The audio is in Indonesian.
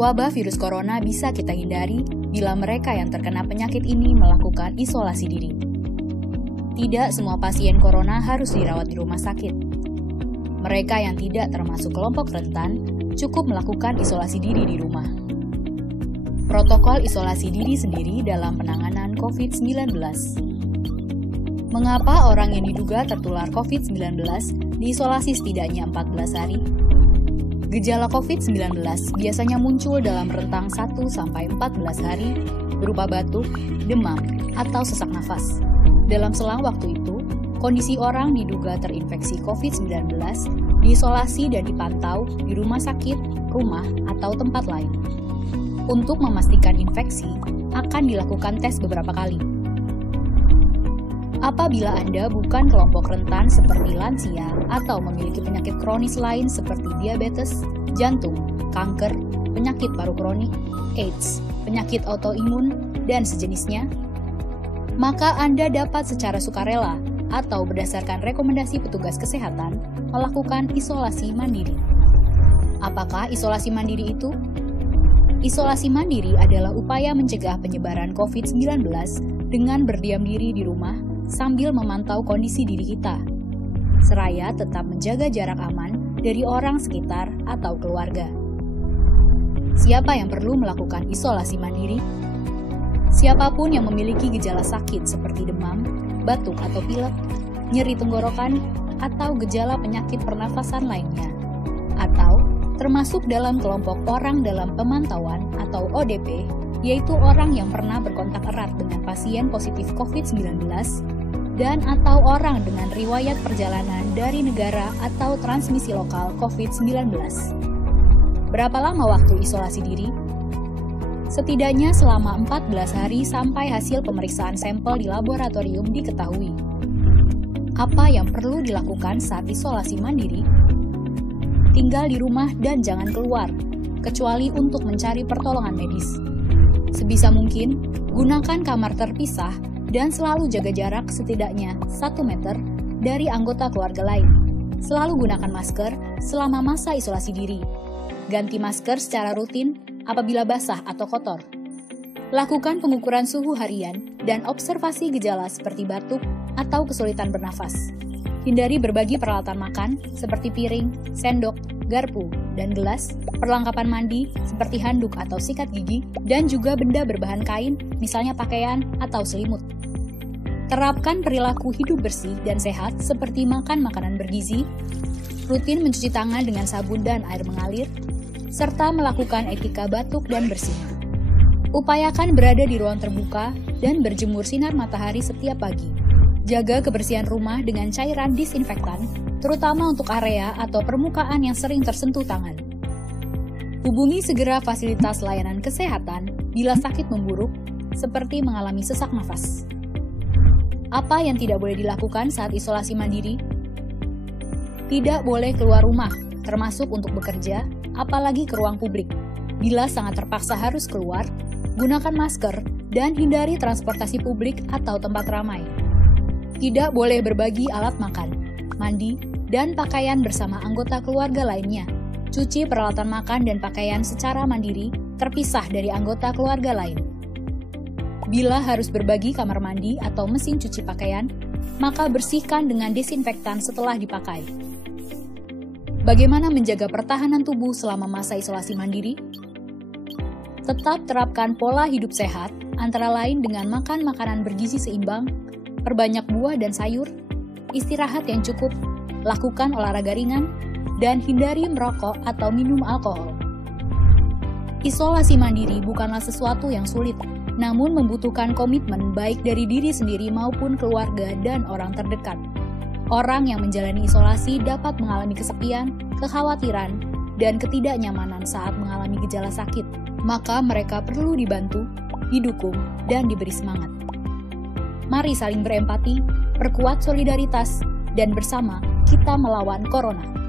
Wabah virus corona bisa kita hindari bila mereka yang terkena penyakit ini melakukan isolasi diri. Tidak semua pasien corona harus dirawat di rumah sakit. Mereka yang tidak termasuk kelompok rentan cukup melakukan isolasi diri di rumah. Protokol isolasi diri sendiri dalam penanganan COVID-19. Mengapa orang yang diduga tertular COVID-19 diisolasi setidaknya 14 hari? Gejala COVID-19 biasanya muncul dalam rentang 1-14 hari berupa batuk, demam, atau sesak nafas. Dalam selang waktu itu, kondisi orang diduga terinfeksi COVID-19 diisolasi dan dipantau di rumah sakit, rumah, atau tempat lain. Untuk memastikan infeksi, akan dilakukan tes beberapa kali. Apabila Anda bukan kelompok rentan seperti lansia atau memiliki penyakit kronis lain seperti diabetes, jantung, kanker, penyakit paru kronik, AIDS, penyakit autoimun, dan sejenisnya, maka Anda dapat secara sukarela atau berdasarkan rekomendasi petugas kesehatan melakukan isolasi mandiri. Apakah isolasi mandiri itu? Isolasi mandiri adalah upaya mencegah penyebaran COVID-19 dengan berdiam diri di rumah sambil memantau kondisi diri kita, seraya tetap menjaga jarak aman dari orang sekitar atau keluarga. Siapa yang perlu melakukan isolasi mandiri? Siapapun yang memiliki gejala sakit seperti demam, batuk atau pilek, nyeri tenggorokan, atau gejala penyakit pernafasan lainnya, atau termasuk dalam kelompok orang dalam pemantauan atau ODP, yaitu orang yang pernah berkontak erat dengan pasien positif COVID-19 dan atau orang dengan riwayat perjalanan dari negara atau transmisi lokal COVID-19. Berapa lama waktu isolasi diri? Setidaknya selama 14 hari sampai hasil pemeriksaan sampel di laboratorium diketahui. Apa yang perlu dilakukan saat isolasi mandiri? Tinggal di rumah dan jangan keluar, kecuali untuk mencari pertolongan medis. Sebisa mungkin, gunakan kamar terpisah dan selalu jaga jarak setidaknya 1 meter dari anggota keluarga lain. Selalu gunakan masker selama masa isolasi diri. Ganti masker secara rutin apabila basah atau kotor. Lakukan pengukuran suhu harian dan observasi gejala seperti batuk atau kesulitan bernafas. Hindari berbagi peralatan makan seperti piring, sendok, garpu, dan gelas, perlengkapan mandi seperti handuk atau sikat gigi, dan juga benda berbahan kain, misalnya pakaian atau selimut. Terapkan perilaku hidup bersih dan sehat seperti makan makanan bergizi, rutin mencuci tangan dengan sabun dan air mengalir, serta melakukan etika batuk dan bersih. Upayakan berada di ruang terbuka dan berjemur sinar matahari setiap pagi. Jaga kebersihan rumah dengan cairan disinfektan, terutama untuk area atau permukaan yang sering tersentuh tangan. Hubungi segera fasilitas layanan kesehatan bila sakit memburuk, seperti mengalami sesak nafas. Apa yang tidak boleh dilakukan saat isolasi mandiri? Tidak boleh keluar rumah, termasuk untuk bekerja, apalagi ke ruang publik. Bila sangat terpaksa harus keluar, gunakan masker dan hindari transportasi publik atau tempat ramai. Tidak boleh berbagi alat makan, mandi, dan pakaian bersama anggota keluarga lainnya. Cuci peralatan makan dan pakaian secara mandiri, terpisah dari anggota keluarga lain. Bila harus berbagi kamar mandi atau mesin cuci pakaian, maka bersihkan dengan desinfektan setelah dipakai. Bagaimana menjaga pertahanan tubuh selama masa isolasi mandiri? Tetap terapkan pola hidup sehat, antara lain dengan makan makanan bergizi seimbang, perbanyak buah dan sayur, istirahat yang cukup, lakukan olahraga ringan, dan hindari merokok atau minum alkohol. Isolasi mandiri bukanlah sesuatu yang sulit, namun membutuhkan komitmen baik dari diri sendiri maupun keluarga dan orang terdekat. Orang yang menjalani isolasi dapat mengalami kesepian, kekhawatiran, dan ketidaknyamanan saat mengalami gejala sakit. Maka mereka perlu dibantu, didukung, dan diberi semangat. Mari saling berempati, perkuat solidaritas, dan bersama kita melawan corona.